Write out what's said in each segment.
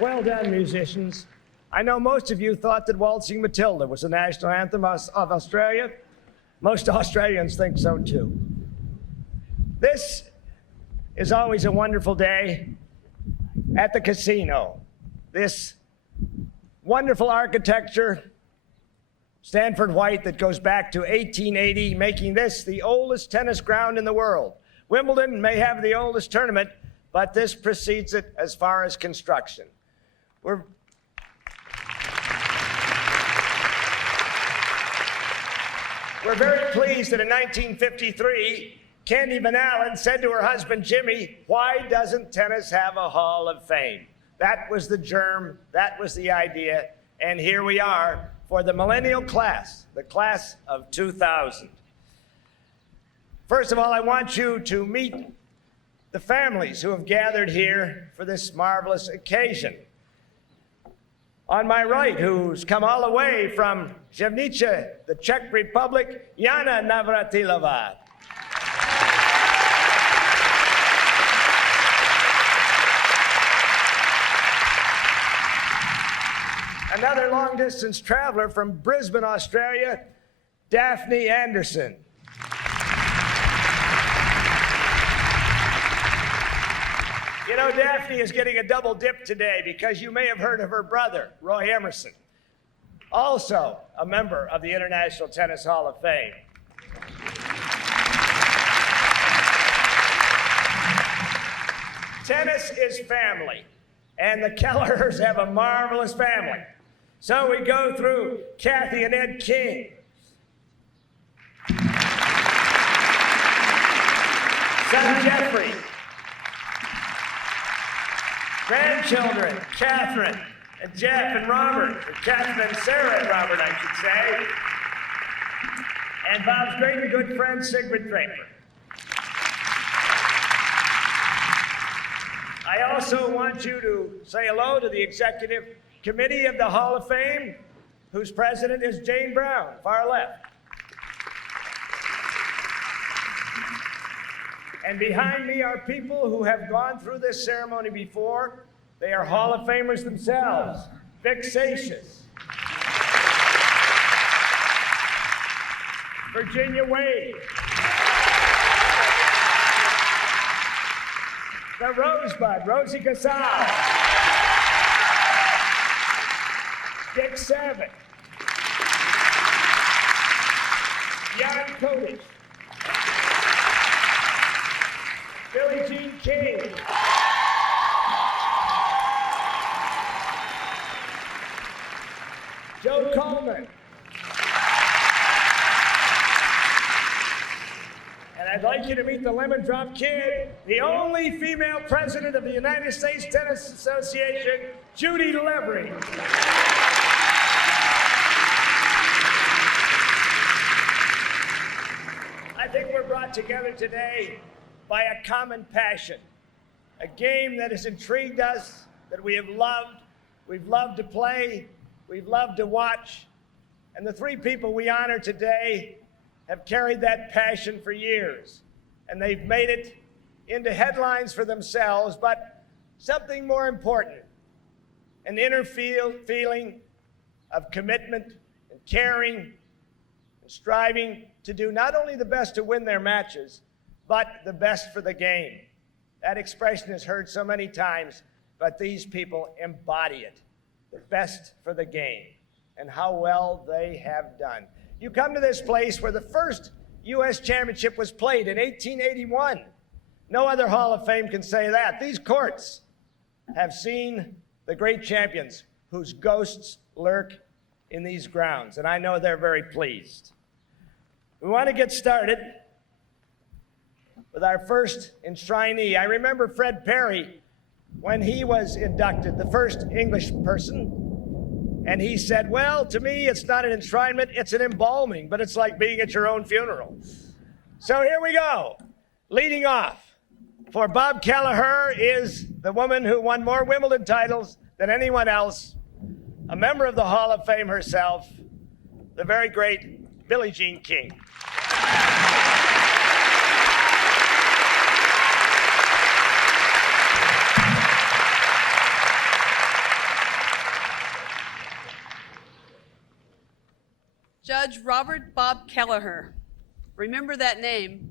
Well done, musicians. I know most of you thought that Waltzing Matilda was the national anthem of Australia. Most Australians think so too. This is always a wonderful day at the casino. This wonderful architecture, Stanford White, that goes back to 1880, making this the oldest tennis ground in the world. Wimbledon may have the oldest tournament, but this precedes it as far as construction. We're very pleased that in 1953, Candy Van Allen said to her husband, Jimmy, why doesn't tennis have a Hall of Fame? That was the germ, that was the idea, and here we are for the millennial class, the class of 2000. First of all, I want you to meet the families who have gathered here for this marvelous occasion. On my right, who's come all the way from Ževnice, the Czech Republic, Martina Navratilova. Another long-distance traveler from Brisbane, Australia, Daphne Anderson. You know, Daphne is getting a double dip today because you may have heard of her brother, Roy Emerson, also a member of the International Tennis Hall of Fame. Tennis is family, and the Kellehers have a marvelous family. So we go through Kathy and Ed King, son Jeffrey, grandchildren, Catherine and Jeff and Robert, or Catherine and Sarah and Robert, I should say, and Bob's great and good friend, Sigrid Draper. I also want you to say hello to the Executive Committee of the Hall of Fame, whose president is Jane Brown, far left. And behind me are people who have gone through this ceremony before. They are Hall of Famers themselves. Vexatious, Virginia Wade, the Rosebud, Rosie Casal, Dick Savage, Jan Kodesh, Billie Jean King, Joe Coleman, and I'd like you to meet the Lemon Drop Kid, the only female president of the United States Tennis Association, Judy Levering. brought together today by a common passion, a game that has intrigued us, that we have loved, we've loved to play, we've loved to watch, and the three people we honor today have carried that passion for years, and they've made it into headlines for themselves, but something more important, an inner feeling of commitment and caring and striving to do not only the best to win their matches, but the best for the game. That expression is heard so many times, but these people embody it, the best for the game, and how well they have done. You come to this place where the first U.S. championship was played in 1881. No other Hall of Fame can say that. These courts have seen the great champions whose ghosts lurk in these grounds, and I know they're very pleased. We want to get started with our first enshrinee. I remember Fred Perry when he was inducted, the first English person, and he said, well, to me, it's not an enshrinement, it's an embalming, but it's like being at your own funeral. So here we go. Leading off for Bob Kelleher is the woman who won more Wimbledon titles than anyone else, a member of the Hall of Fame herself, the very great Billie Jean King. Judge Robert Bob Kelleher. Remember that name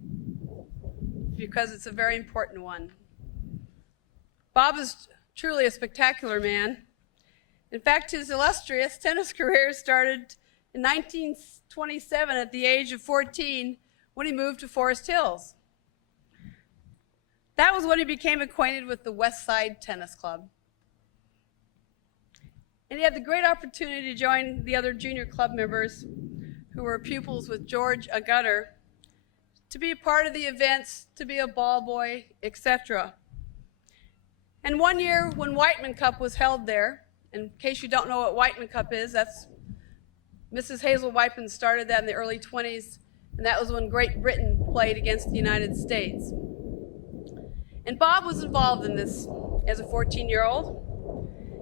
because it's a very important one. Bob is truly a spectacular man. In fact, his illustrious tennis career started in 1927 at the age of 14 when he moved to Forest Hills. That was when he became acquainted with the West Side Tennis Club. And he had the great opportunity to join the other junior club members who were pupils with George Agutter, to be a part of the events, to be a ball boy, etc. And one year when Whiteman Cup was held there, in case you don't know what Whiteman Cup is, that's Mrs. Hazel Whiteman started that in the early 20s, and that was when Great Britain played against the United States. And Bob was involved in this as a 14-year-old.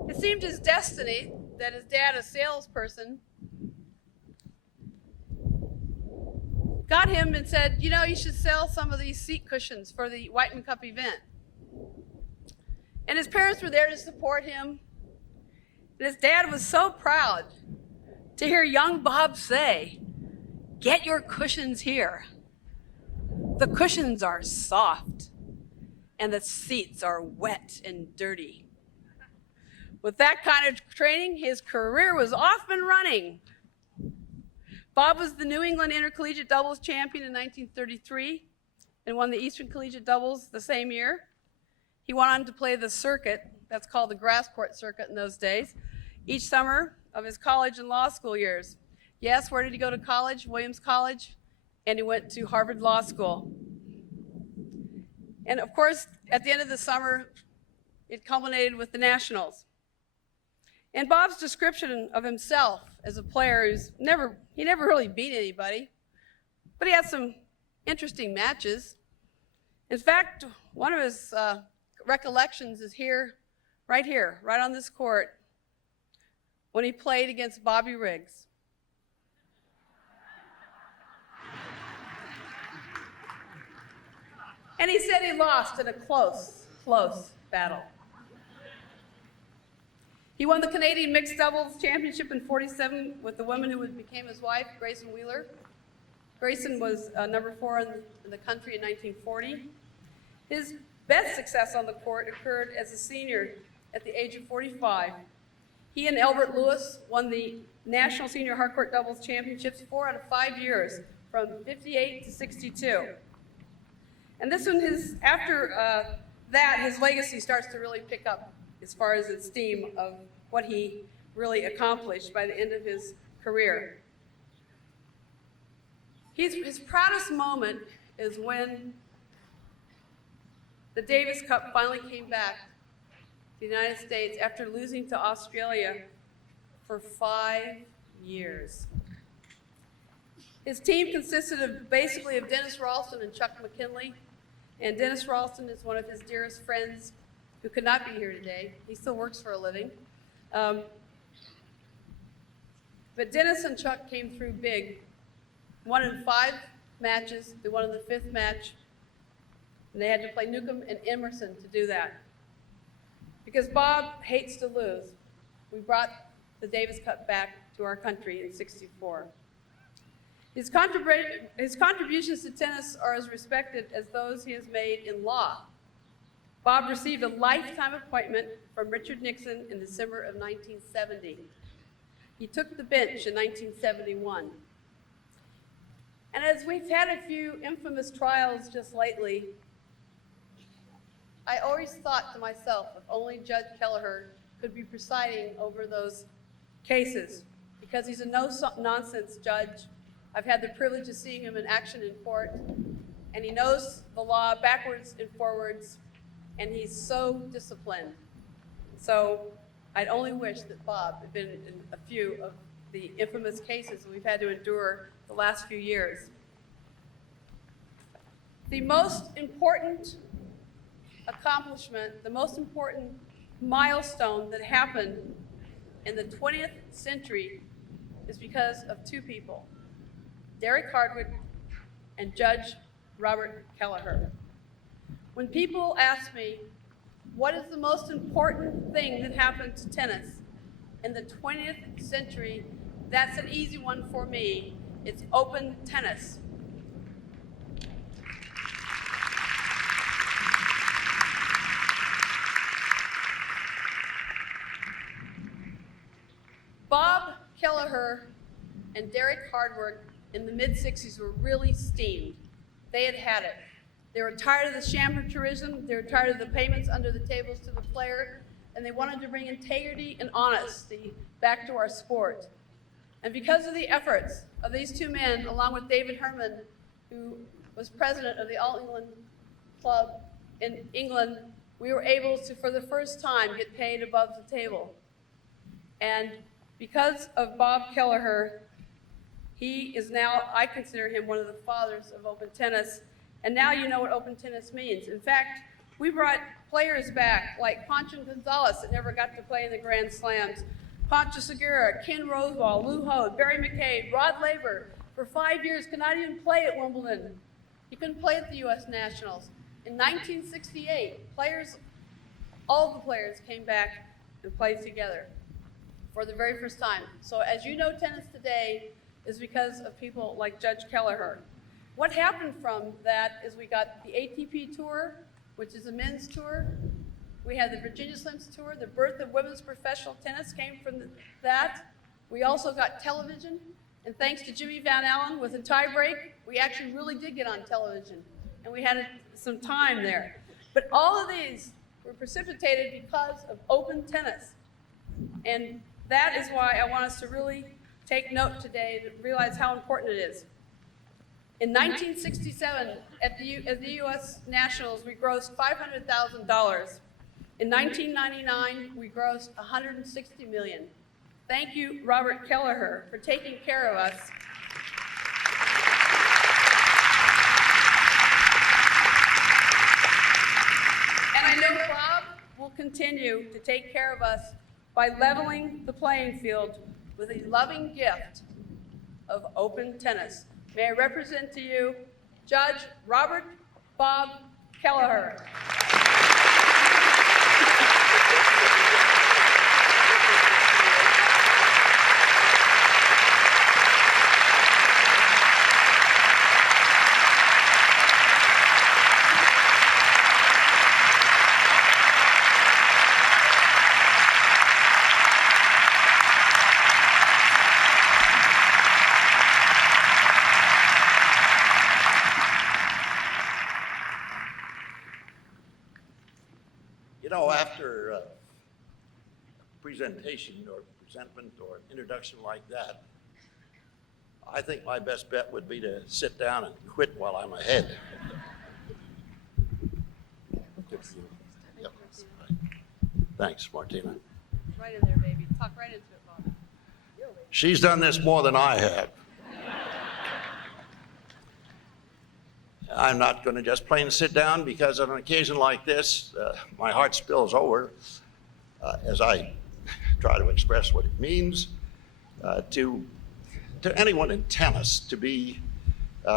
It seemed his destiny that his dad, a salesperson, got him and said, you know, you should sell some of these seat cushions for the Whiteman Cup event. And his parents were there to support him. And his dad was so proud to hear young Bob say, get your cushions here. The cushions are soft and the seats are wet and dirty. With that kind of training, his career was off and running. Bob was the New England Intercollegiate Doubles champion in 1933 and won the Eastern Collegiate Doubles the same year. He went on to play the circuit, that's called the grass court circuit in those days, each summer of his college and law school years. Yes, where did he go to college? Williams College, and he went to Harvard Law School. And of course, at the end of the summer, it culminated with the Nationals. And Bob's description of himself as a player, he never really beat anybody, but he had some interesting matches. In fact, one of his recollections is right here, right on this court, when he played against Bobby Riggs. And he said he lost in a close battle. He won the Canadian Mixed Doubles Championship in '47 with the woman who became his wife, Grayson Wheeler. Grayson was number 4 in the country in 1940. His best success on the court occurred as a senior at the age of 45. He and Albert Lewis won the National Senior Hardcourt Doubles Championships 4 out of 5 years, from 58 to 62. And this one, after that, his legacy starts to really pick up as far as its theme of what he really accomplished by the end of his career. His proudest moment is when the Davis Cup finally came back to the United States after losing to Australia for 5 years. His team consisted of basically of Dennis Ralston and Chuck McKinley. And Dennis Ralston is one of his dearest friends who could not be here today. He still works for a living. But Dennis and Chuck came through big. Won in 5 matches. They won in the 5th match. And they had to play Newcomb and Emerson to do that. Because Bob hates to lose, we brought the Davis Cup back to our country in '64. His contributions to tennis are as respected as those he has made in law. Bob received a lifetime appointment from Richard Nixon in December of 1970. He took the bench in 1971. And as we've had a few infamous trials just lately, I always thought to myself, if only Judge Kelleher could be presiding over those cases, because he's a no-nonsense judge. I've had the privilege of seeing him in action in court, and he knows the law backwards and forwards, and he's so disciplined. So I'd only wish that Bob had been in a few of the infamous cases that we've had to endure the last few years. The most important accomplishment, the most important milestone that happened in the 20th century is because of 2 people, Derek Hardwick and Judge Robert Kelleher. When people ask me, what is the most important thing that happened to tennis in the 20th century, that's an easy one for me. It's open tennis. Bob Kelleher and Derek Hardwick in the mid-'60s were really steamed. They had had it. They were tired of the amateurism, they were tired of the payments under the tables to the player, and they wanted to bring integrity and honesty back to our sport. And because of the efforts of these 2 men, along with David Herman, who was president of the All England Club in England, we were able to, for the first time, get paid above the table. And because of Bob Kelleher, he is now, I consider him one of the fathers of open tennis. And now you know what open tennis means. In fact, we brought players back like Pancho Gonzalez that never got to play in the Grand Slams, Pancho Segura, Ken Rosewall, Lou Hode, Barry McCabe, Rod Laver, for 5 years could not even play at Wimbledon. He couldn't play at the U.S. Nationals. In 1968, all the players came back and played together for the very first time. So as you know, tennis today is because of people like Judge Kelleher. What happened from that is we got the ATP Tour, which is a men's tour. We had the Virginia Slims Tour. The birth of women's professional tennis came from that. We also got television, and thanks to Jimmy Van Allen with a tie break, we actually really did get on television, and we had some time there. But all of these were precipitated because of open tennis. And that is why I want us to really take note today and realize how important it is. In 1967, at the U.S. Nationals, we grossed $500,000. In 1999, we grossed $160 million. Thank you, Robert Kelleher, for taking care of us. And I know Bob will continue to take care of us by leveling the playing field with a loving gift of open tennis. May I represent to you Judge Robert Bob Kelleher. You know, after a presentation or presentment or introduction like that, I think my best bet would be to sit down and quit while I'm ahead. Good for you. Yep. Thanks, Martina. Right in there, baby. Talk right into it, Bob. She's done this more than I have. I'm not going to just plain sit down, because on an occasion like this, my heart spills over as I try to express what it means to anyone in tennis to be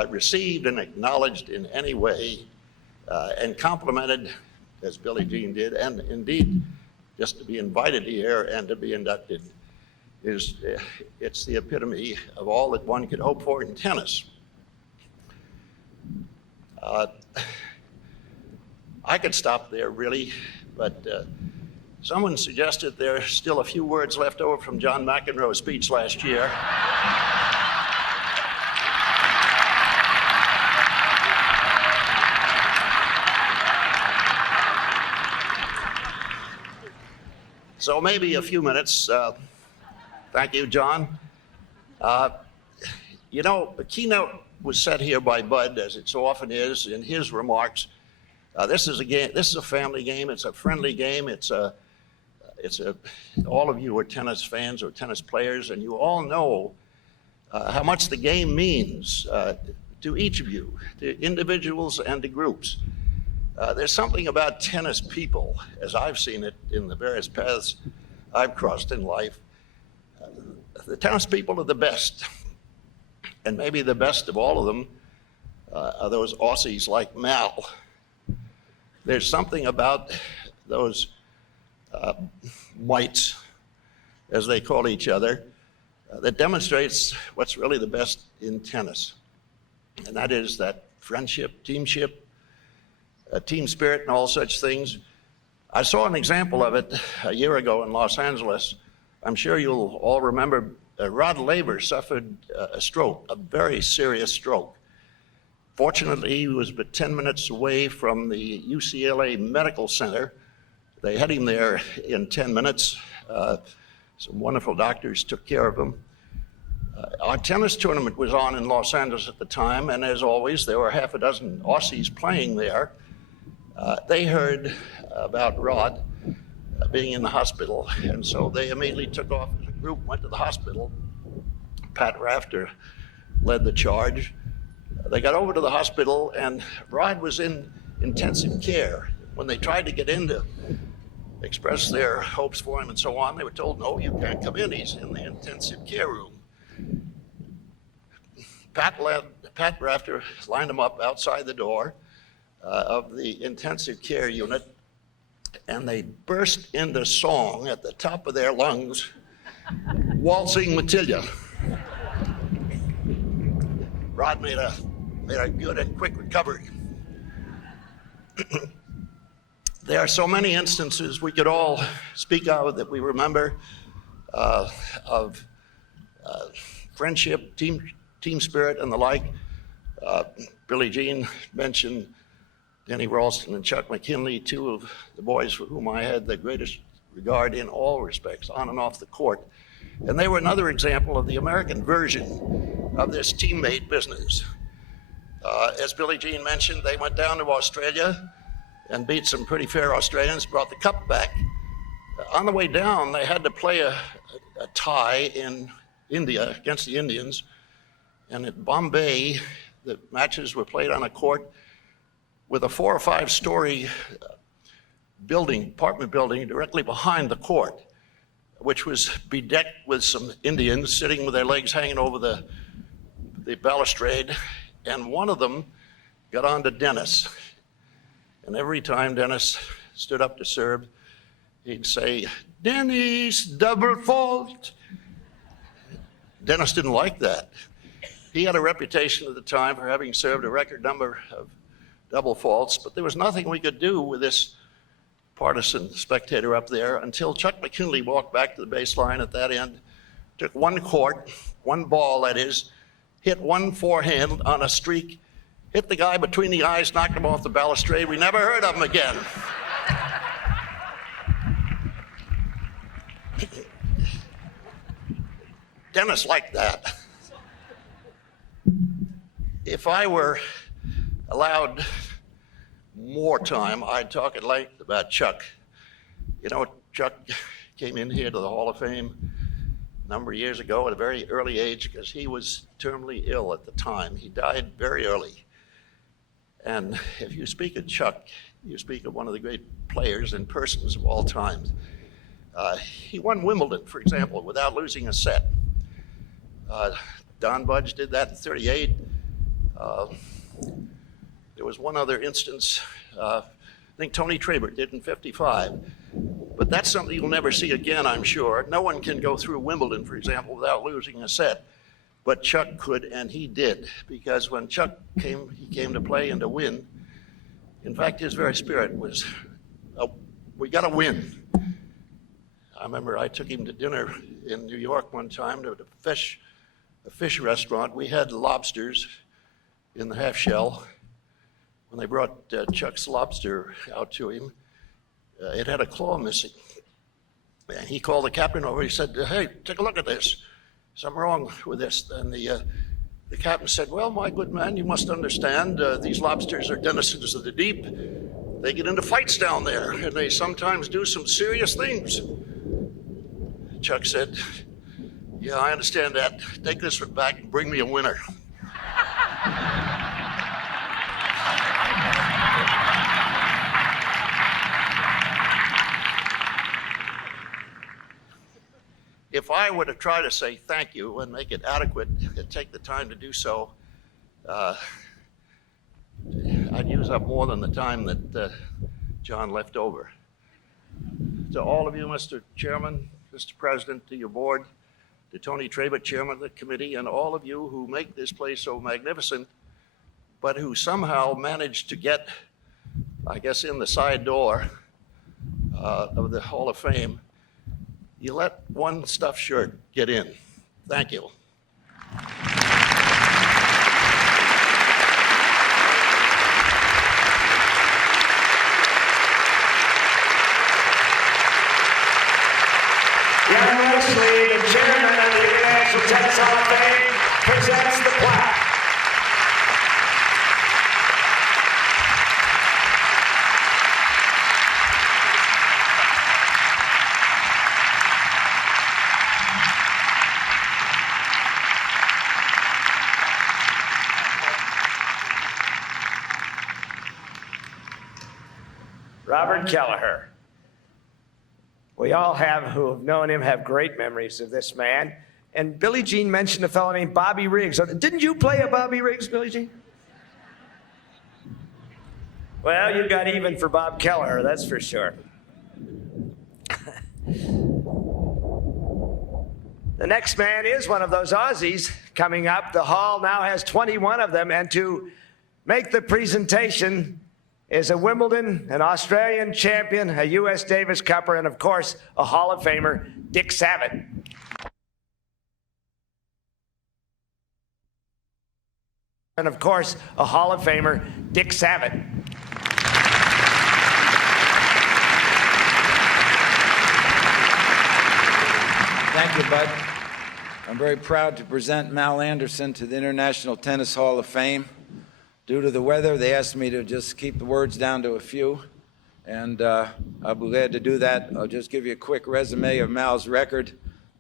received and acknowledged in any way and complimented as Billie Jean did, and indeed just to be invited here and to be inducted it's the epitome of all that one could hope for in tennis. I could stop there, really, but someone suggested there's still a few words left over from John McEnroe's speech last year. So maybe a few minutes. Thank you, John. You know, the keynote was set here by Bud, as it so often is, in his remarks. This is a game. This is a family game. It's a friendly game. All of you are tennis fans or tennis players, and you all know how much the game means to each of you, to individuals and to groups. There's something about tennis people, as I've seen it in the various paths I've crossed in life. The tennis people are the best, and maybe the best of all of them are those Aussies like Mal. There's something about those mites, as they call each other, that demonstrates what's really the best in tennis, and that is that friendship, teamship, team spirit, and all such things. I saw an example of it a year ago in Los Angeles. I'm sure you'll all remember Rod Laver suffered a stroke, a very serious stroke. Fortunately, he was but 10 minutes away from the UCLA Medical Center. They had him there in 10 minutes. Some wonderful doctors took care of him. Our tennis tournament was on in Los Angeles at the time, and as always, there were half a dozen Aussies playing there. They heard about Rod being in the hospital, and so they immediately took off as a group, went to the hospital. Pat Rafter led the charge. They got over to the hospital, and Rod was in intensive care. When they tried to get in to express their hopes for him and so on, they were told, no, you can't come in, he's in the intensive care room. Pat Rafter lined him up outside the door of the intensive care unit, and they burst into song at the top of their lungs, Waltzing Matilda. Rod made a good and quick recovery. There are so many instances we could all speak of that we remember of friendship, team spirit, and the like. Billie Jean mentioned Denny Ralston and Chuck McKinley, two of the boys for whom I had the greatest regard in all respects, on and off the court. And they were another example of the American version of this teammate business. As Billie Jean mentioned, they went down to Australia and beat some pretty fair Australians, brought the cup back. On the way down, they had to play a tie in India against the Indians. And at Bombay, the matches were played on a court with a 4 or 5 story apartment building directly behind the court, which was bedecked with some Indians sitting with their legs hanging over the balustrade. And one of them got on to Dennis. And every time Dennis stood up to serve, he'd say, "Dennis, double fault." Dennis didn't like that. He had a reputation at the time for having served a record number of double faults, but there was nothing we could do with this partisan spectator up there until Chuck McKinley walked back to the baseline at that end, took one ball that is, hit one forehand on a streak, hit the guy between the eyes, knocked him off the balustrade. We never heard of him again. Dennis liked that. If I were allowed more time, I'd talk at length about Chuck. You know, Chuck came in here to the Hall of Fame a number of years ago at a very early age because he was terminally ill at the time. He died very early. And if you speak of Chuck, you speak of one of the great players and persons of all time. He won Wimbledon, for example, without losing a set. Don Budge did that in '38. There was one other instance, I think Tony Trabert did in '55. But that's something you'll never see again, I'm sure. No one can go through Wimbledon, for example, without losing a set. But Chuck could, and he did, because when Chuck came, he came to play and to win. In fact, his very spirit was, we got to win. I remember I took him to dinner in New York one time to a fish restaurant. We had lobsters in the half shell. When they brought Chuck's lobster out to him, it had a claw missing. And he called the captain over. He said, "Hey, take a look at this. Something wrong with this." And the captain said, "Well, my good man, you must understand, these lobsters are denizens of the deep. They get into fights down there, and they sometimes do some serious things." Chuck said, "Yeah, I understand that. Take this one back and bring me a winner." If I were to try to say thank you and make it adequate and take the time to do so, I'd use up more than the time that John left over. To all of you, Mr. Chairman, Mr. President, to your board, to Tony Trabert, Chairman of the committee, and all of you who make this place so magnificent, but who somehow managed to get, I guess, in the side door of the Hall of Fame, you let one stuffed shirt get in. Thank you. Young Wesley, the chairman of the International Tennis Hall of Fame, presents the plaque. Robert Kelleher. We all who have known him have great memories of this man. And Billie Jean mentioned a fellow named Bobby Riggs. Didn't you play a Bobby Riggs, Billie Jean? Well, you got even for Bob Kelleher, that's for sure. The next man is one of those Aussies coming up. The hall now has 21 of them, and to make the presentation is a Wimbledon, an Australian champion, a U.S. Davis Cupper, and of course, a Hall of Famer, Dick Savage. And of course, a Hall of Famer, Dick Savage. Thank you, Bud. I'm very proud to present Mal Anderson to the International Tennis Hall of Fame. Due to the weather, they asked me to just keep the words down to a few, and I'll be glad to do that. I'll just give you a quick resume of Mal's record.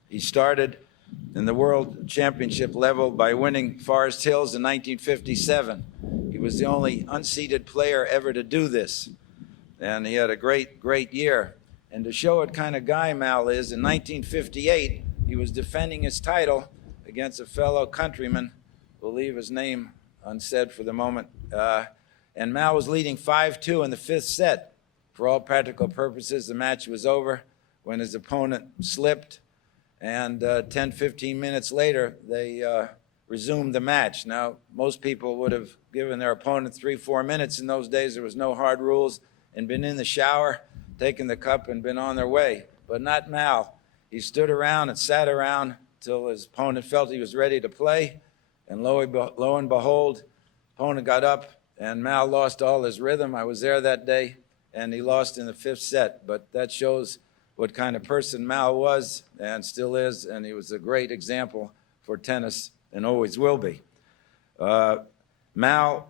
He started in the World Championship level by winning Forest Hills in 1957. He was the only unseeded player ever to do this, and he had a great year. And to show what kind of guy Mal is, in 1958, he was defending his title against a fellow countryman. We'll leave his name unsaid for the moment. And Mal was leading 5-2 in the fifth set. For all practical purposes, the match was over when his opponent slipped. And 10, 15 minutes later, they resumed the match. Now, most people would have given their opponent 3-4 minutes. In those days, there was no hard rules, and been in the shower, taken the cup, and been on their way. But not Mal. He stood around and sat around till his opponent felt he was ready to play. And lo and behold, opponent got up, and Mal lost all his rhythm. I was there that day, and he lost in the fifth set. But that shows what kind of person Mal was and still is, and he was a great example for tennis and always will be. Mal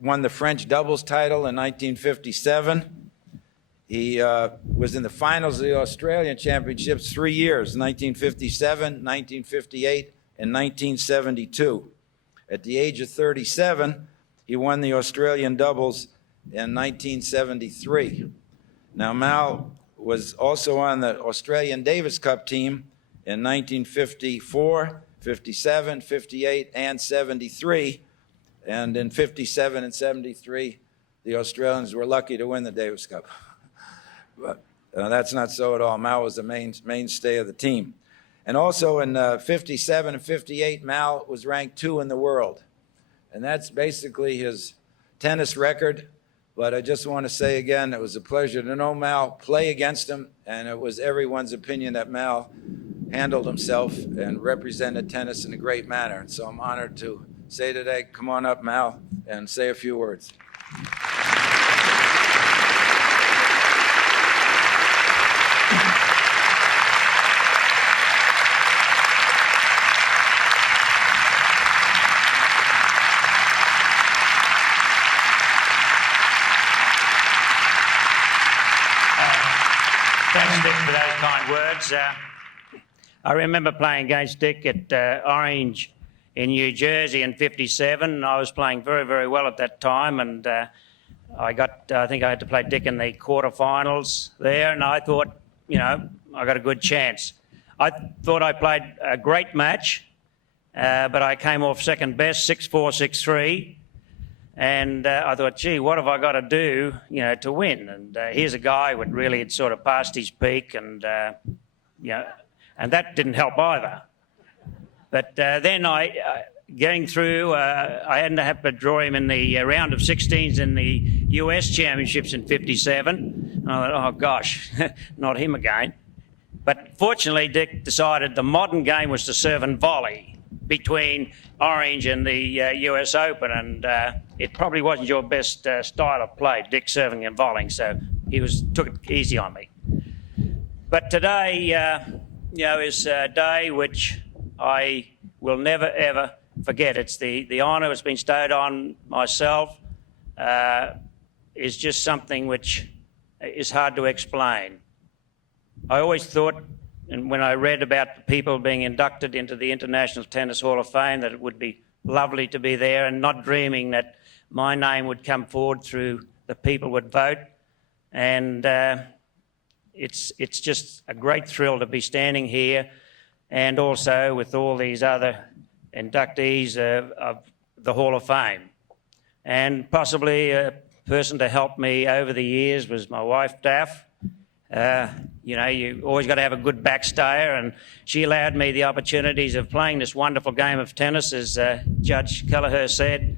won the French doubles title in 1957. He was in the finals of the Australian Championships 3 years, 1957, 1958, and 1972. At the age of 37, he won the Australian doubles in 1973. Now, Mal was also on the Australian Davis Cup team in 1954, 57, 58, and 73. And in 57 and 73, the Australians were lucky to win the Davis Cup. But that's not so at all. Mal was the mainstay of the team. And also in 57 and 58, Mal was ranked 2 in the world. And that's basically his tennis record. But I just want to say again, it was a pleasure to know Mal, play against him, and it was everyone's opinion that Mal handled himself and represented tennis in a great manner. And so I'm honored to say today, come on up, Mal, and say a few words. Thanks, Dick, for those kind words. I remember playing against Dick at Orange in New Jersey in '57. I was playing very, very well at that time, and I think I had to play Dick in the quarterfinals there, and I thought, I got a good chance. I thought I played a great match, but I came off second best, 6-4, 6-3. And I thought, gee, what have I got to do, to win? And here's a guy who really had sort of passed his peak, and and that didn't help either. But then getting through, I ended up having to draw him in the round of 16s in the US Championships in '57. And I thought, oh gosh, not him again. But fortunately, Dick decided the modern game was to serve and volley between Orange and the US Open, and it probably wasn't your best style of play, Dick serving and volleying, so he took it easy on me. But today, is a day which I will never, ever forget. It's the honour that's been bestowed on myself is just something which is hard to explain. I always thought, and when I read about the people being inducted into the International Tennis Hall of Fame, that it would be lovely to be there, and not dreaming that my name would come forward through the people would vote. And it's just a great thrill to be standing here, and also with all these other inductees of the Hall of Fame. And possibly a person to help me over the years was my wife, Daff. You always got to have a good backstayer, and she allowed me the opportunities of playing this wonderful game of tennis, as Judge Kelleher said.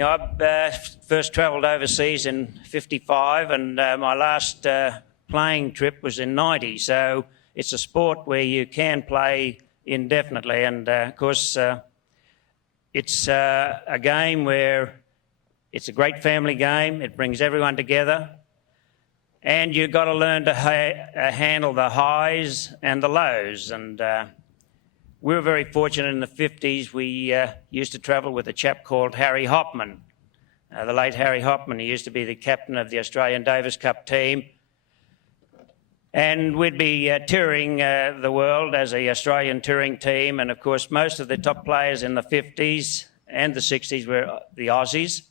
I first travelled overseas in '55, and my last playing trip was in '90. So it's a sport where you can play indefinitely, and of course it's a game where it's a great family game. It brings everyone together. And you've got to learn to handle the highs and the lows. And we were very fortunate in the 50s. We used to travel with a chap called Harry Hopman, the late Harry Hopman. He used to be the captain of the Australian Davis Cup team. And we'd be touring the world as an Australian touring team. And, of course, most of the top players in the 50s and the 60s were the Aussies.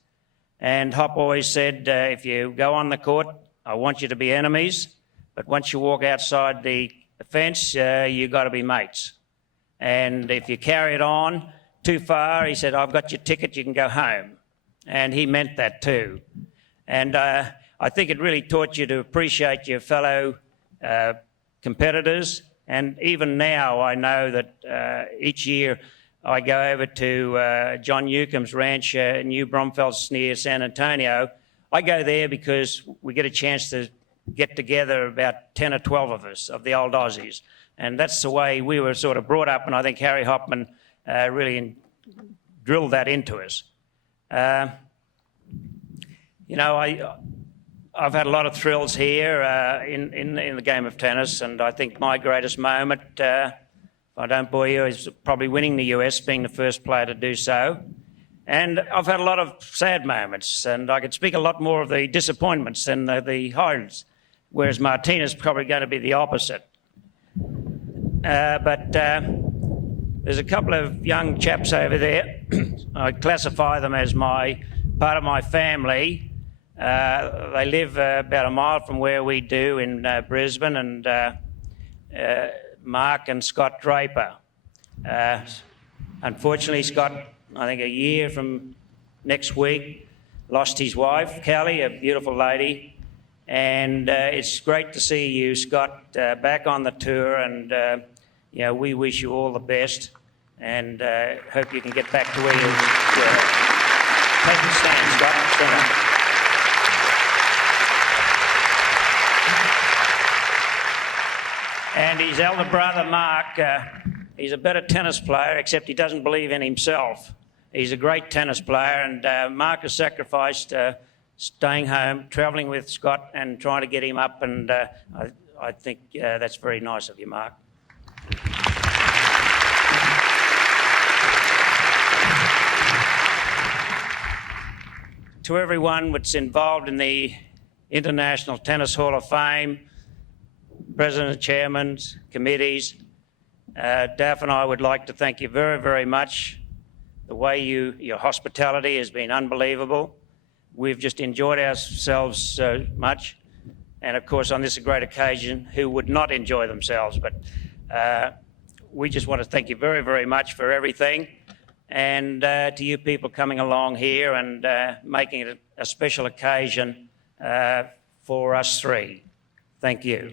And Hop always said, if you go on the court, I want you to be enemies, but once you walk outside the fence, you've got to be mates. And if you carry it on too far, he said, I've got your ticket, you can go home. And he meant that too. And I think it really taught you to appreciate your fellow competitors. And even now, I know that each year I go over to John Newcomb's ranch in New Braunfels near San Antonio. I go there because we get a chance to get together about 10 or 12 of us, of the old Aussies. And that's the way we were sort of brought up, and I think Harry Hopman really drilled that into us. I've had a lot of thrills here in the game of tennis, and I think my greatest moment, if I don't bore you, is probably winning the US, being the first player to do so. And I've had a lot of sad moments, and I could speak a lot more of the disappointments than the highs, whereas Martina's probably going to be the opposite. But There's a couple of young chaps over there. I classify them as part of my family. They live about a mile from where we do in Brisbane, and Mark and Scott Draper. Unfortunately, Scott, I think a year from next week, lost his wife, Kelly, a beautiful lady. And it's great to see you, Scott, back on the tour. And, we wish you all the best and hope you can get back to where you were. Take a stand, Scott. Stand up. And his elder brother, Mark, he's a better tennis player, except he doesn't believe in himself. He's a great tennis player, and Mark has sacrificed staying home, travelling with Scott and trying to get him up, and I think that's very nice of you, Mark. To everyone that's involved in the International Tennis Hall of Fame, president, chairmen, committees, Daff and I would like to thank you very, very much. The way your hospitality has been unbelievable. We've just enjoyed ourselves so much. And of course, on this great occasion, who would not enjoy themselves? But we just want to thank you very, very much for everything. And to you people coming along here and making it a special occasion for us three. Thank you.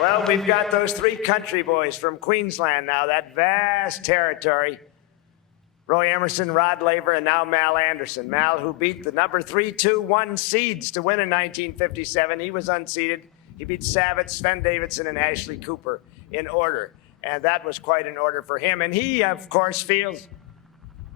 Well, we've got those three country boys from Queensland now, that vast territory. Roy Emerson, Rod Laver, and now Mal Anderson. Mal, who beat the number 3-2-1 seeds to win in 1957. He was unseeded. He beat Savitz, Sven Davidson, and Ashley Cooper in order. And that was quite an order for him. And he, of course, feels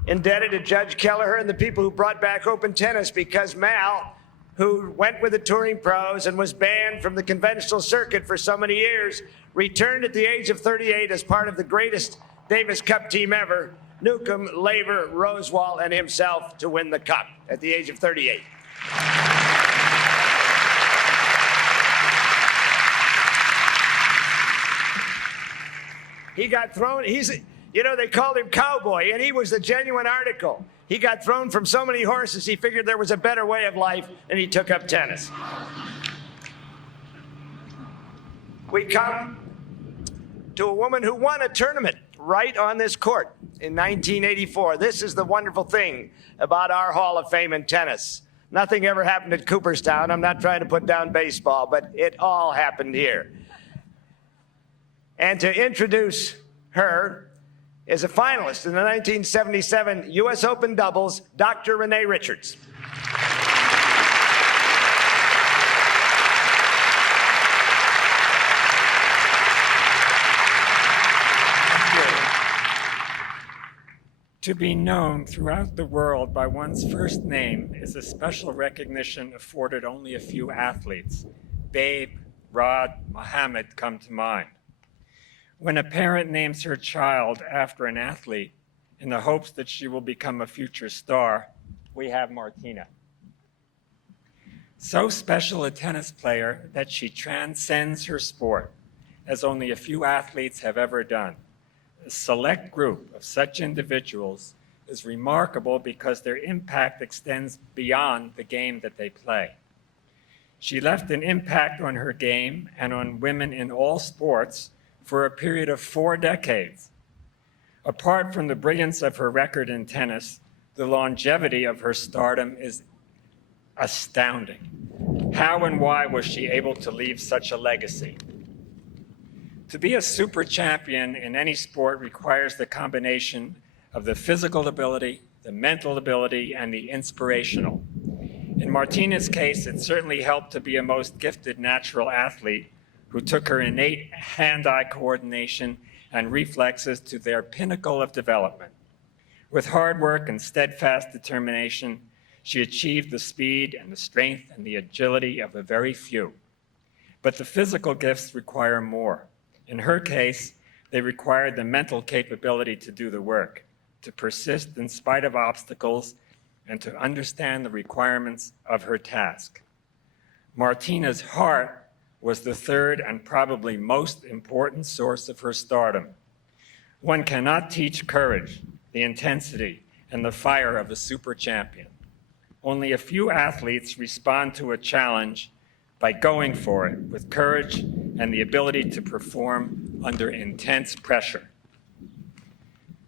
indebted to Judge Kelleher and the people who brought back open tennis, because Mal, who went with the touring pros and was banned from the conventional circuit for so many years, returned at the age of 38 as part of the greatest Davis Cup team ever, Newcomb, Laver, Rosewall, and himself, to win the cup at the age of 38. He got thrown, they called him Cowboy, and he was the genuine article. He got thrown from so many horses, he figured there was a better way of life, and he took up tennis. We come to a woman who won a tournament right on this court in 1984. This is the wonderful thing about our Hall of Fame in tennis. Nothing ever happened at Cooperstown. I'm not trying to put down baseball, but it all happened here. And to introduce her is a finalist in the 1977 U.S. Open doubles, Dr. Renee Richards. To be known throughout the world by one's first name is a special recognition afforded only a few athletes. Babe, Rod, Muhammad come to mind. When a parent names her child after an athlete in the hopes that she will become a future star, we have Martina. So special a tennis player that she transcends her sport, as only a few athletes have ever done. A select group of such individuals is remarkable because their impact extends beyond the game that they play. She left an impact on her game and on women in all sports for a period of 4 decades. Apart from the brilliance of her record in tennis, the longevity of her stardom is astounding. How and why was she able to leave such a legacy? To be a super champion in any sport requires the combination of the physical ability, the mental ability, and the inspirational. In Martina's case, it certainly helped to be a most gifted natural athlete who took her innate hand-eye coordination and reflexes to their pinnacle of development. With hard work and steadfast determination, she achieved the speed and the strength and the agility of a very few. But the physical gifts require more. In her case, they required the mental capability to do the work, to persist in spite of obstacles, and to understand the requirements of her task. Martina's heart was the third and probably most important source of her stardom. One cannot teach courage, the intensity, and the fire of a super champion. Only a few athletes respond to a challenge by going for it with courage and the ability to perform under intense pressure.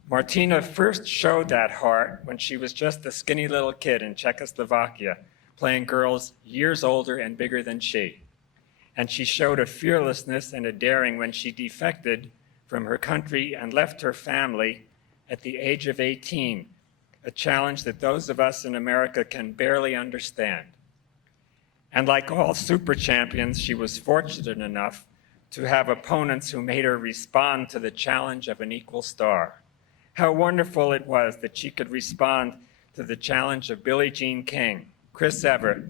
Martina first showed that heart when she was just a skinny little kid in Czechoslovakia, playing girls years older and bigger than she. And she showed a fearlessness and a daring when she defected from her country and left her family at the age of 18, a challenge that those of us in America can barely understand. And like all super champions, she was fortunate enough to have opponents who made her respond to the challenge of an equal star. How wonderful it was that she could respond to the challenge of Billie Jean King, Chris Evert,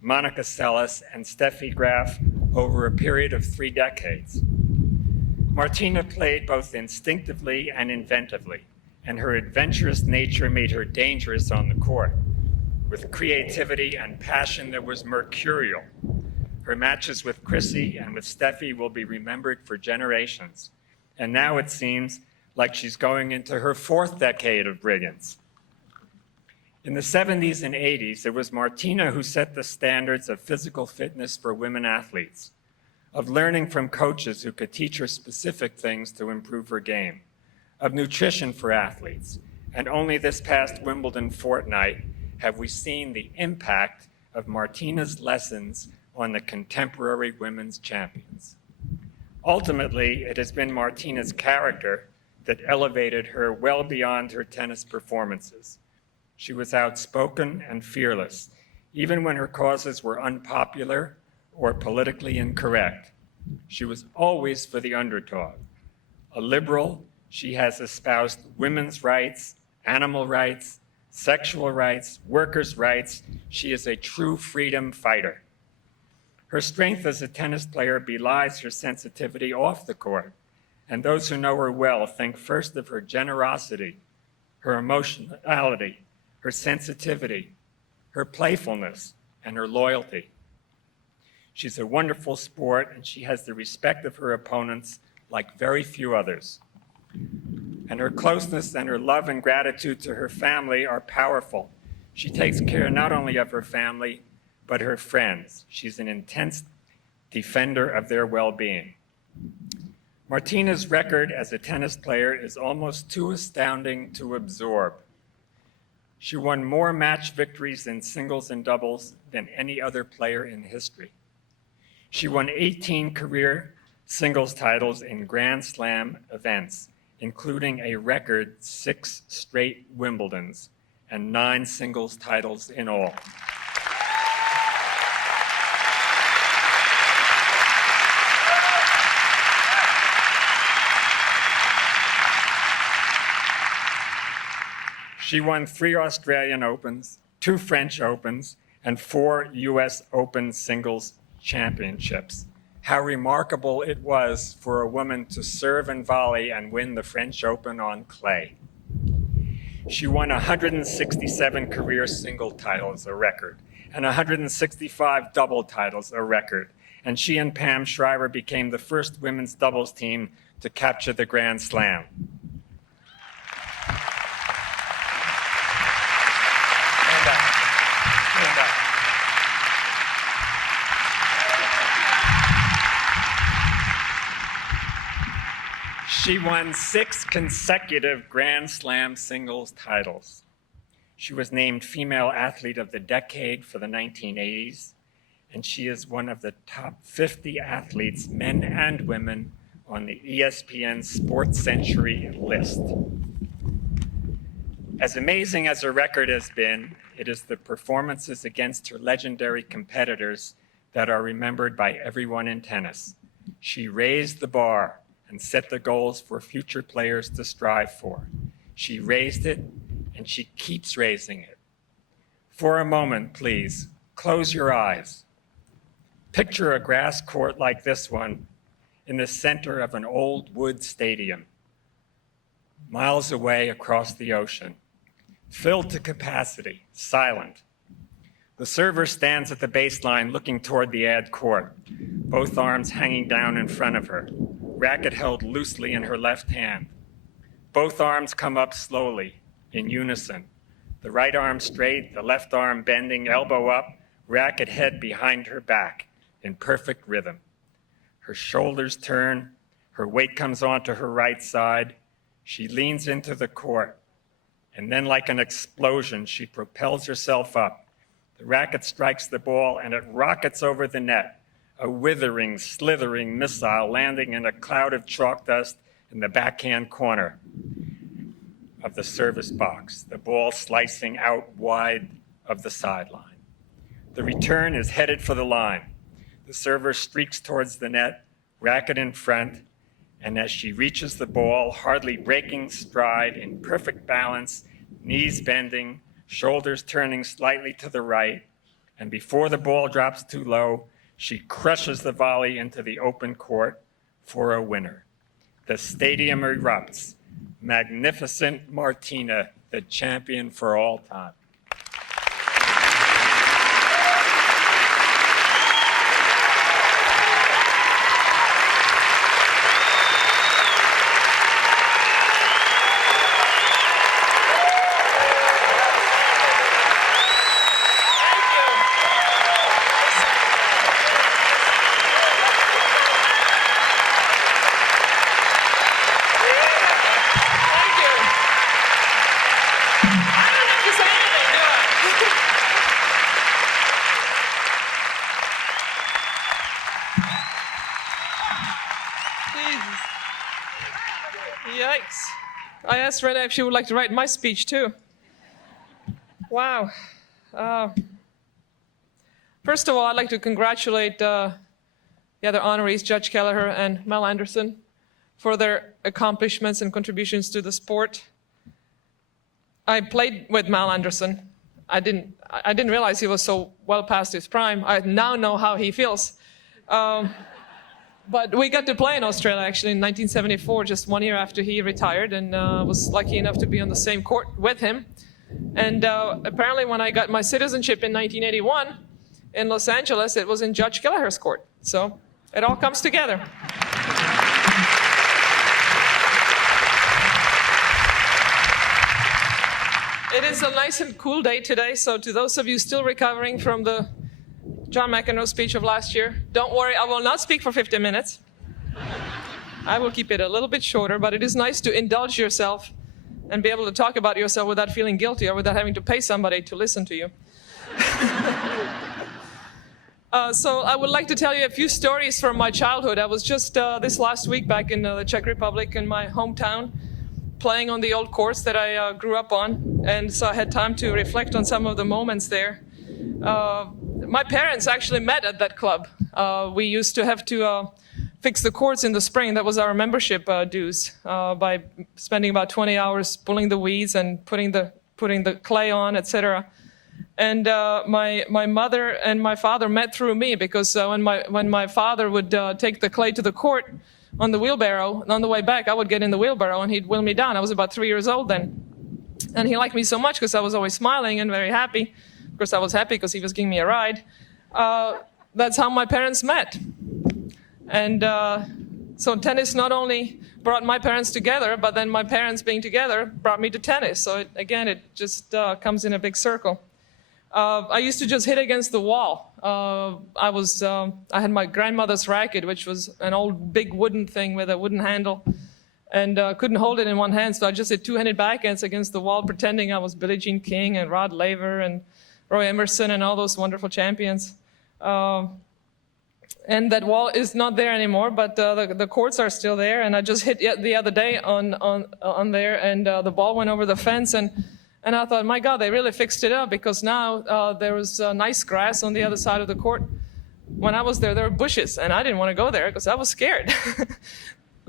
Monica Seles, and Steffi Graf over a period of 3 decades. Martina played both instinctively and inventively, and her adventurous nature made her dangerous on the court. With creativity and passion that was mercurial. Her matches with Chrissy and with Steffi will be remembered for generations. And now it seems like she's going into her 4th decade of brilliance. In the 70s and 80s, it was Martina who set the standards of physical fitness for women athletes, of learning from coaches who could teach her specific things to improve her game, of nutrition for athletes. And only this past Wimbledon fortnight have we seen the impact of Martina's lessons on the contemporary women's champions. Ultimately, it has been Martina's character that elevated her well beyond her tennis performances. She was outspoken and fearless, even when her causes were unpopular or politically incorrect. She was always for the underdog. A liberal, she has espoused women's rights, animal rights, sexual rights, workers' rights. She is a true freedom fighter. Her strength as a tennis player belies her sensitivity off the court, and those who know her well think first of her generosity, her emotionality, her sensitivity, her playfulness, and her loyalty. She's a wonderful sport, and she has the respect of her opponents like very few others. And her closeness and her love and gratitude to her family are powerful. She takes care not only of her family, but her friends. She's an intense defender of their well-being. Martina's record as a tennis player is almost too astounding to absorb. She won more match victories in singles and doubles than any other player in history. She won 18 career singles titles in Grand Slam events, including a record 6 straight Wimbledons and 9 singles titles in all. She won 3 Australian Opens, 2 French Opens, and 4 US Open singles championships. How remarkable it was for a woman to serve and volley and win the French Open on clay. She won 167 career single titles, a record, and 165 double titles, a record. And she and Pam Shriver became the first women's doubles team to capture the Grand Slam. She won 6 consecutive Grand Slam singles titles. She was named Female Athlete of the Decade for the 1980s, and she is one of the top 50 athletes, men and women, on the ESPN Sports Century list. As amazing as her record has been, it is the performances against her legendary competitors that are remembered by everyone in tennis. She raised the bar and set the goals for future players to strive for. She raised it, and she keeps raising it. For a moment, please, close your eyes. Picture a grass court like this one in the center of an old wood stadium, miles away across the ocean, filled to capacity, silent. The server stands at the baseline looking toward the ad court, both arms hanging down in front of her, racket held loosely in her left hand. Both arms come up slowly, in unison. The right arm straight, the left arm bending, elbow up, racket head behind her back, in perfect rhythm. Her shoulders turn, her weight comes onto her right side. She leans into the court, and then like an explosion, she propels herself up. The racket strikes the ball, and it rockets over the net, a withering, slithering missile landing in a cloud of chalk dust in the backhand corner of the service box, the ball slicing out wide of the sideline. The return is headed for the line. The server streaks towards the net, racket in front, and as she reaches the ball, hardly breaking stride, in perfect balance, knees bending, shoulders turning slightly to the right, and before the ball drops too low, she crushes the volley into the open court for a winner. The stadium erupts. Magnificent Martina, the champion for all time. Yikes. I asked Rena if she would like to write my speech too. Wow. First of all, I'd like to congratulate the other honorees, Judge Kelleher and Mel Anderson, for their accomplishments and contributions to the sport. I played with Mel Anderson. I didn't realize he was so well past his prime. I now know how he feels. But we got to play in Australia actually in 1974, just 1 year after he retired, and was lucky enough to be on the same court with him. And apparently when I got my citizenship in 1981 in Los Angeles, it was in Judge Kelleher's court. So it all comes together. It is a nice and cool day today, so to those of you still recovering from the John McEnroe speech of last year, don't worry, I will not speak for 50 minutes. I will keep it a little bit shorter, but it is nice to indulge yourself and be able to talk about yourself without feeling guilty or without having to pay somebody to listen to you. So I would like to tell you a few stories from my childhood. I was just this last week back in the Czech Republic in my hometown, playing on the old courts that I grew up on, and so I had time to reflect on some of the moments there. My parents actually met at that club. We used to have to fix the courts in the spring. That was our membership dues, by spending about 20 hours pulling the weeds and putting the clay on, etc. And my mother and my father met through me, because when my father would take the clay to the court on the wheelbarrow, and on the way back I would get in the wheelbarrow and he'd wheel me down. I was about 3 years old then. And he liked me so much because I was always smiling and very happy. Of course, I was happy because he was giving me a ride. That's how my parents met. And so tennis not only brought my parents together, but then my parents being together brought me to tennis. So it just comes in a big circle. I used to just hit against the wall. I had my grandmother's racket, which was an old big wooden thing with a wooden handle, and couldn't hold it in one hand, so I just hit two-handed backhands against the wall, pretending I was Billie Jean King and Rod Laver and Roy Emerson and all those wonderful champions. And that wall is not there anymore, but the courts are still there. And I just hit the other day on there, and the ball went over the fence, and I thought, my God, they really fixed it up, because now there was nice grass on the other side of the court. When I was there were bushes, and I didn't want to go there because I was scared.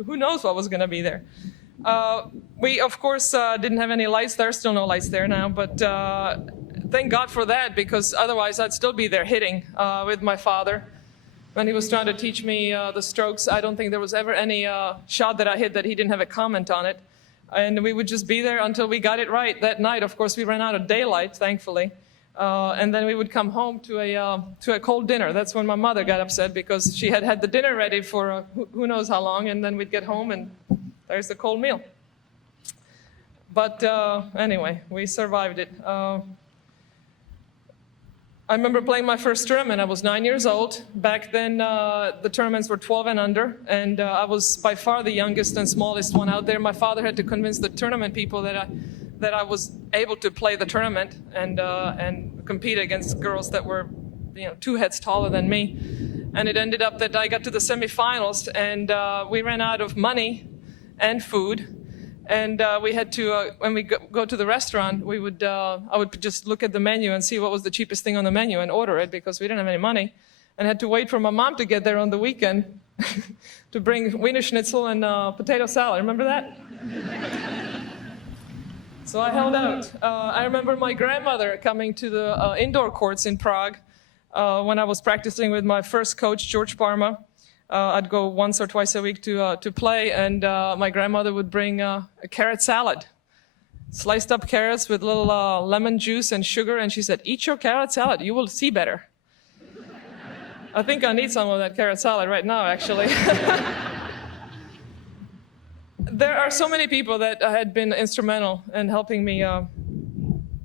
who knows what was going to be there. We, of course, didn't have any lights. There are still no lights there now, but thank God for that, because otherwise I'd still be there hitting with my father. When he was trying to teach me the strokes, I don't think there was ever any shot that I hit that he didn't have a comment on it. And we would just be there until we got it right. That night, of course, we ran out of daylight, thankfully. And then we would come home to a cold dinner. That's when my mother got upset, because she had had the dinner ready for who knows how long, and then we'd get home and there's the cold meal. But anyway, we survived it. I remember playing my first tournament. I was 9 years old. Back then, the tournaments were 12 and under, and I was by far the youngest and smallest one out there. My father had to convince the tournament people that I was able to play the tournament and compete against girls that were, 2 heads taller than me. And it ended up that I got to the semifinals, and we ran out of money and food. And we had to, when we go to the restaurant, I would just look at the menu and see what was the cheapest thing on the menu and order it, because we didn't have any money. And had to wait for my mom to get there on the weekend to bring Wiener Schnitzel and potato salad. Remember that? So I held out. I remember my grandmother coming to the indoor courts in Prague when I was practicing with my first coach, George Parma. I'd go once or twice a week to play, and my grandmother would bring a carrot salad, sliced up carrots with a little lemon juice and sugar, and she said, "Eat your carrot salad, you will see better." I think I need some of that carrot salad right now, actually. There are so many people that had been instrumental in helping me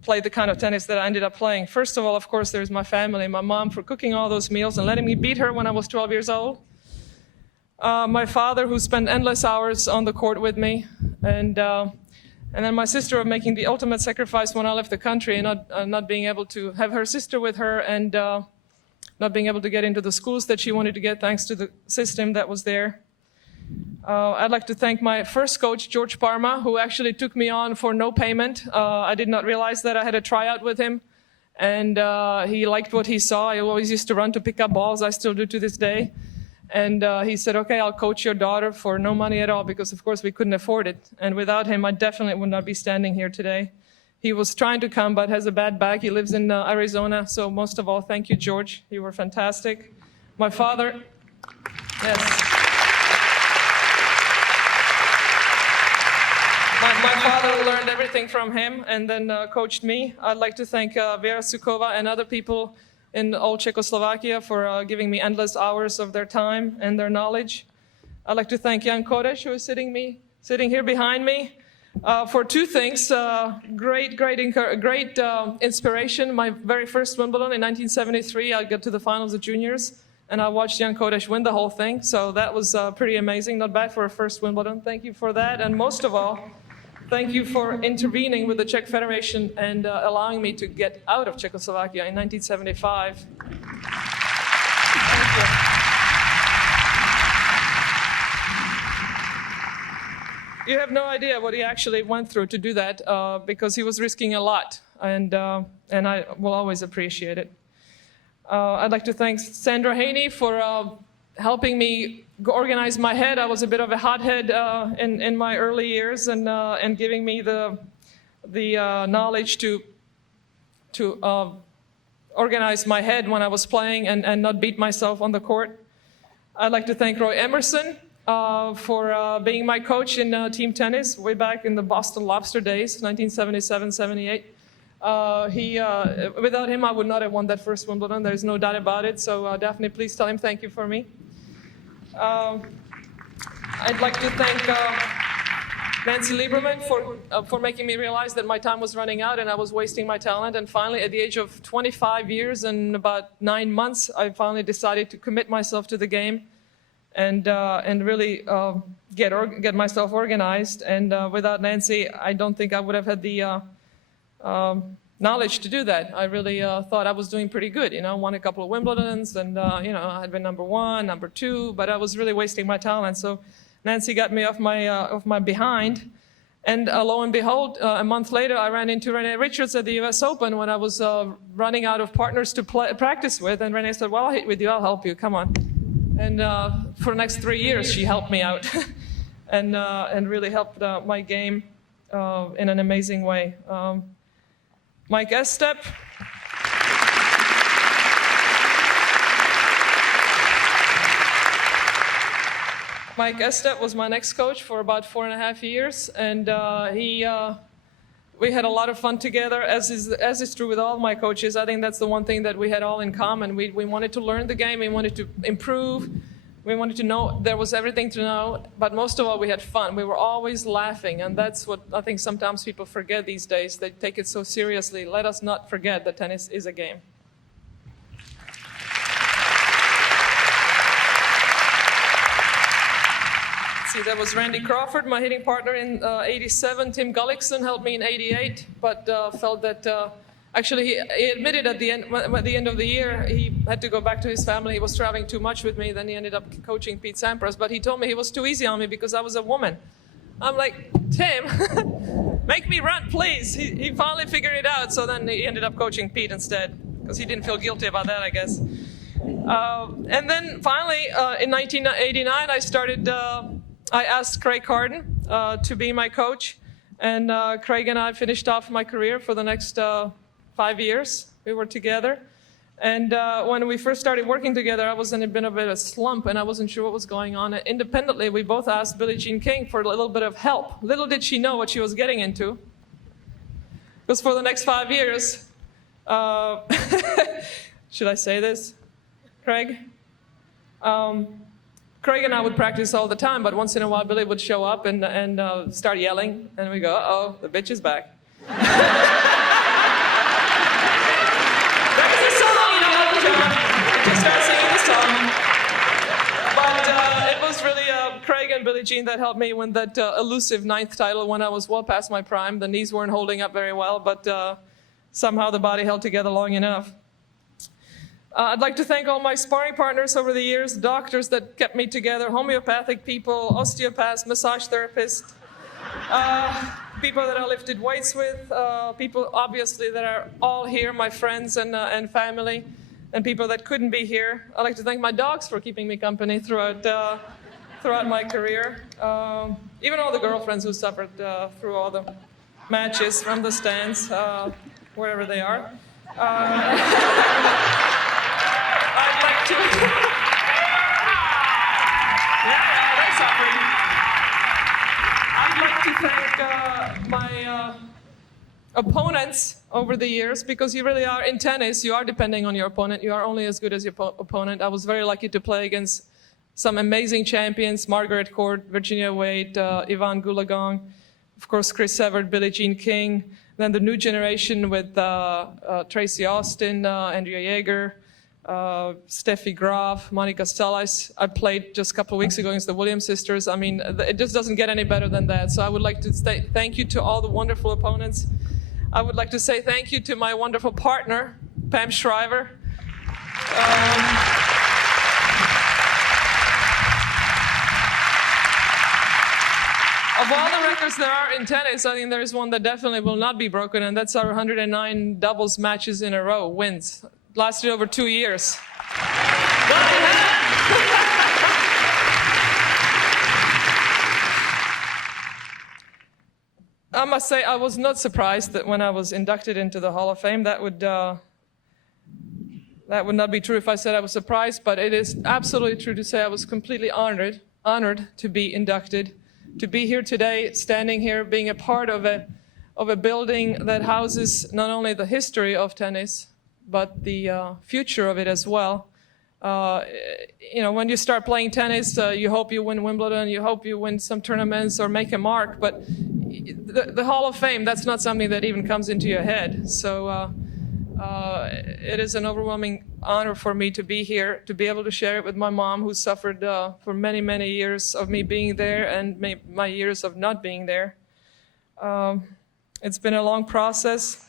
play the kind of tennis that I ended up playing. First of all, of course, there's my family, my mom for cooking all those meals and letting me beat her when I was 12 years old. My father, who spent endless hours on the court with me, and then my sister, of making the ultimate sacrifice when I left the country and not being able to have her sister with her, and not being able to get into the schools that she wanted to get thanks to the system that was there. I'd like to thank my first coach, George Parma, who actually took me on for no payment. I did not realize that I had a tryout with him, and he liked what he saw. I always used to run to pick up balls. I still do to this day. And he said, "Okay, I'll coach your daughter for no money at all," because of course we couldn't afford it. And without him, I definitely would not be standing here today. He was trying to come, but has a bad back. He lives in Arizona. So most of all, thank you, George. You were fantastic. My father, yes. My father learned everything from him and then coached me. I'd like to thank Vera Sukova and other people in old Czechoslovakia for giving me endless hours of their time and their knowledge. I'd like to thank Jan Kodesh, who is sitting here behind me, for 2 things. Great inspiration. My very first Wimbledon in 1973, I got to the finals of juniors, and I watched Jan Kodesh win the whole thing. So that was pretty amazing. Not bad for a first Wimbledon. Thank you for that. And most of all, thank you for intervening with the Czech Federation and allowing me to get out of Czechoslovakia in 1975. Thank you. You have no idea what he actually went through to do that, because he was risking a lot, and I will always appreciate it. I'd like to thank Sandra Haney for helping me organize my head. I was a bit of a hothead in my early years, and giving me the knowledge to organize my head when I was playing and not beat myself on the court. I'd like to thank Roy Emerson for being my coach in team tennis way back in the Boston Lobster days, 1977-78. Without him, I would not have won that first Wimbledon. There's no doubt about it. So Daphne, please tell him thank you for me. I'd like to thank Nancy Lieberman for making me realize that my time was running out and I was wasting my talent. And finally, at the age of 25 years and about 9 months, I finally decided to commit myself to the game and really get myself organized. And without Nancy, I don't think I would have had the knowledge to do that. I really thought I was doing pretty good, won a couple of Wimbledons, and I had been number 1, number 2, but I was really wasting my talent. So Nancy got me off my behind, and lo and behold, a month later, I ran into Renee Richards at the U.S. Open when I was running out of partners to practice with, and Renee said, "Well, I'll hit with you, I'll help you, come on." And for the next 3 years, she helped me out. and really helped my game in an amazing way. Mike Estep. Mike Estep was my next coach for about 4.5 years, and we had a lot of fun together, as is true with all my coaches. I think that's the one thing that we had all in common. We wanted to learn the game, we wanted to improve, we wanted to know there was everything to know, but most of all, we had fun. We were always laughing, and that's what I think sometimes people forget these days. They take it so seriously. Let us not forget that tennis is a game. See, that was Randy Crawford, my hitting partner in '87. Tim Gullickson helped me in '88, but felt that actually he admitted at the end of the year he had to go back to his family. He was traveling too much with me. Then he ended up coaching Pete Sampras, but he told me he was too easy on me because I was a woman. I'm like, Tim, make me run, please. He finally figured it out, so then he ended up coaching Pete instead because he didn't feel guilty about that, I guess. And then finally, in 1989, I asked Craig Carden to be my coach, and Craig and I finished off my career for the next 5 years. We were together, and when we first started working together, I was in a bit of a slump, and I wasn't sure what was going on. Independently, we both asked Billie Jean King for a little bit of help. Little did she know what she was getting into, because for the next 5 years, should I say this, Craig? Craig and I would practice all the time, but once in a while Billie would show up and start yelling, and we go, uh-oh, the bitch is back. That was a song, you know, John. Just start singing the song. But it was really Craig and Billie Jean that helped me win that elusive 9th title when I was well past my prime. The knees weren't holding up very well, but somehow the body held together long enough. I'd like to thank all my sparring partners over the years, doctors that kept me together, homeopathic people, osteopaths, massage therapists, people that I lifted weights with, people obviously that are all here, my friends and family, and people that couldn't be here. I'd like to thank my dogs for keeping me company throughout my career. Even all the girlfriends who suffered through all the matches from the stands, wherever they are. I'd like to... yeah, they're suffering. I'd like to thank my opponents over the years, because you really are, in tennis, you are depending on your opponent. You are only as good as your opponent. I was very lucky to play against some amazing champions, Margaret Court, Virginia Wade, Yvonne Goolagong, of course, Chris Evert, Billie Jean King, then the new generation with Tracy Austin, Andrea Jaeger, Steffi Graf, Monica Seles. I played just a couple of weeks ago against the Williams sisters. I mean, it just doesn't get any better than that. So I would like to say thank you to all the wonderful opponents. I would like to say thank you to my wonderful partner, Pam Shriver. Of all the records there are in tennis, I think there is one that definitely will not be broken, and that's our 109 doubles matches in a row, wins. Lasted over 2 years. I must say, I was not surprised that when I was inducted into the Hall of Fame, that would not be true if I said I was surprised, but it is absolutely true to say I was completely honored to be inducted, to be here today, standing here, being a part of a building that houses not only the history of tennis, but the future of it as well. You know, when you start playing tennis, you hope you win Wimbledon, you hope you win some tournaments or make a mark, but the Hall of Fame, that's not something that even comes into your head. So it is an overwhelming honor for me to be here, to be able to share it with my mom, who suffered for many, many years of me being there and my years of not being there. It's been a long process.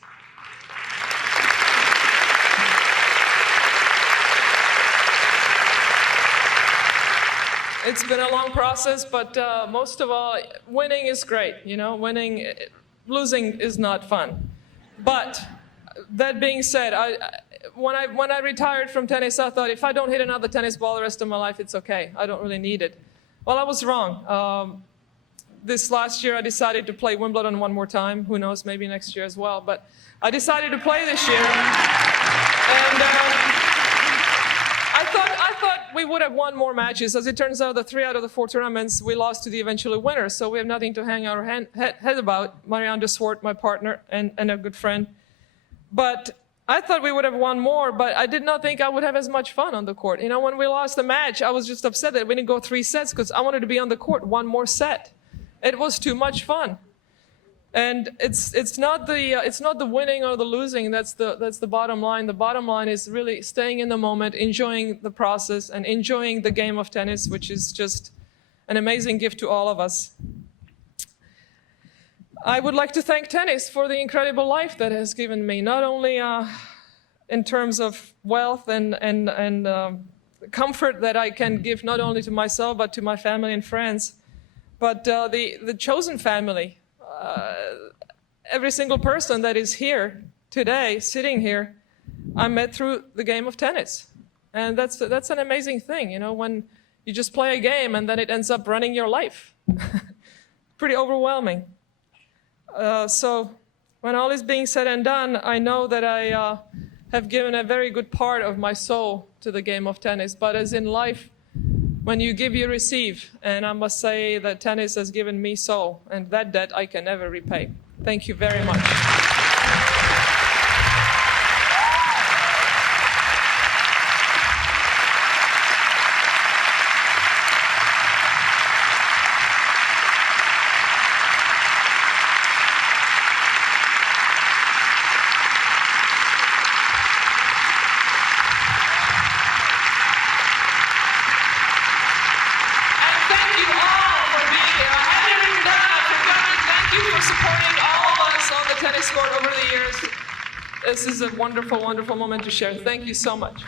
It's been a long process, but most of all, winning is great. You know, losing is not fun. But that being said, when I retired from tennis, I thought if I don't hit another tennis ball the rest of my life, it's okay. I don't really need it. Well, I was wrong. this last year I decided to play Wimbledon one more time. Who knows, maybe next year as well. But I decided to play this year. And I thought we would have won more matches. As it turns out, the 3 out of the 4 tournaments, we lost to the eventual winner. So we have nothing to hang our head about. Marianne de Swart, my partner and a good friend. But I thought we would have won more, but I did not think I would have as much fun on the court. You know, when we lost the match, I was just upset that we didn't go 3 sets because I wanted to be on the court one more set. It was too much fun. And it's not the winning or the losing that's the bottom line. The bottom line is really staying in the moment, enjoying the process, and enjoying the game of tennis, which is just an amazing gift to all of us. I would like to thank tennis for the incredible life that it has given me, not only in terms of wealth and comfort that I can give not only to myself but to my family and friends, but the chosen family. Every single person that is here today, sitting here, I met through the game of tennis. And that's an amazing thing, you know, when you just play a game and then it ends up running your life. Pretty overwhelming. So when all is being said and done, I know that I have given a very good part of my soul to the game of tennis. But as in life, when you give, you receive. And I must say that tennis has given me soul, and that debt I can never repay. Thank you very much. This is a wonderful, wonderful moment to share. Thank you so much.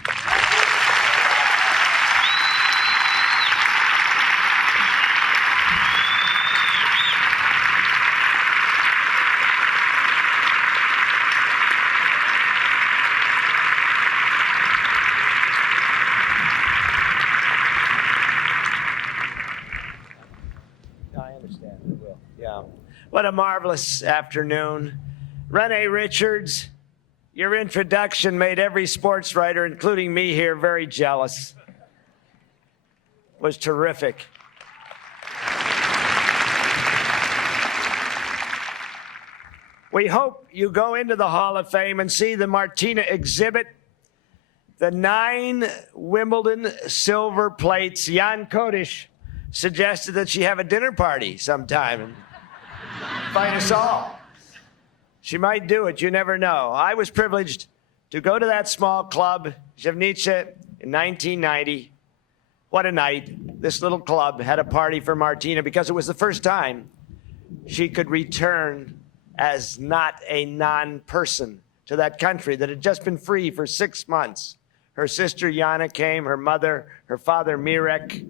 I understand. I will. Yeah. What a marvelous afternoon. Renee Richards, your introduction made every sports writer, including me here, very jealous. It was terrific. We hope you go into the Hall of Fame and see the Martina exhibit, the 9 Wimbledon silver plates. Jan Kodish suggested that she have a dinner party sometime and invite us all. She might do it, you never know. I was privileged to go to that small club, Zhevnica, in 1990. What a night. This little club had a party for Martina because it was the first time she could return as not a non-person to that country that had just been free for 6 months. Her sister Jana came, her mother, her father Mirek.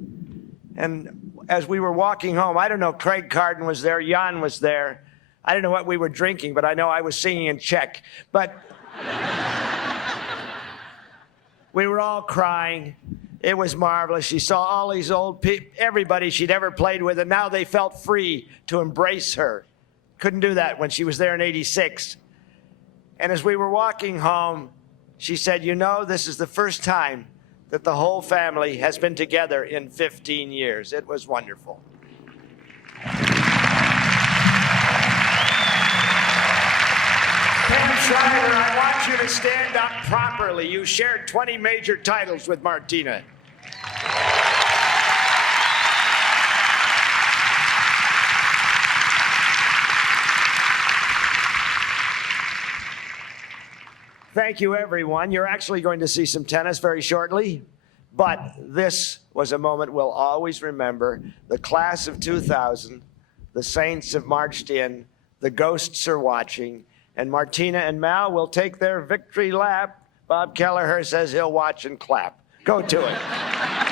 And as we were walking home, I don't know, Craig Carden was there, Jan was there. I don't know what we were drinking, but I know I was singing in Czech. But we were all crying. It was marvelous. She saw all these old people, everybody she'd ever played with, and now they felt free to embrace her. Couldn't do that when she was there in '86. And as we were walking home, she said, you know, this is the first time that the whole family has been together in 15 years. It was wonderful. Pam Shriver, I want you to stand up properly. You shared 20 major titles with Martina. Thank you, everyone. You're actually going to see some tennis very shortly, but this was a moment we'll always remember. The class of 2000, the Saints have marched in, the ghosts are watching, and Martina and Mal will take their victory lap. Bob Kelleher says he'll watch and clap. Go to it.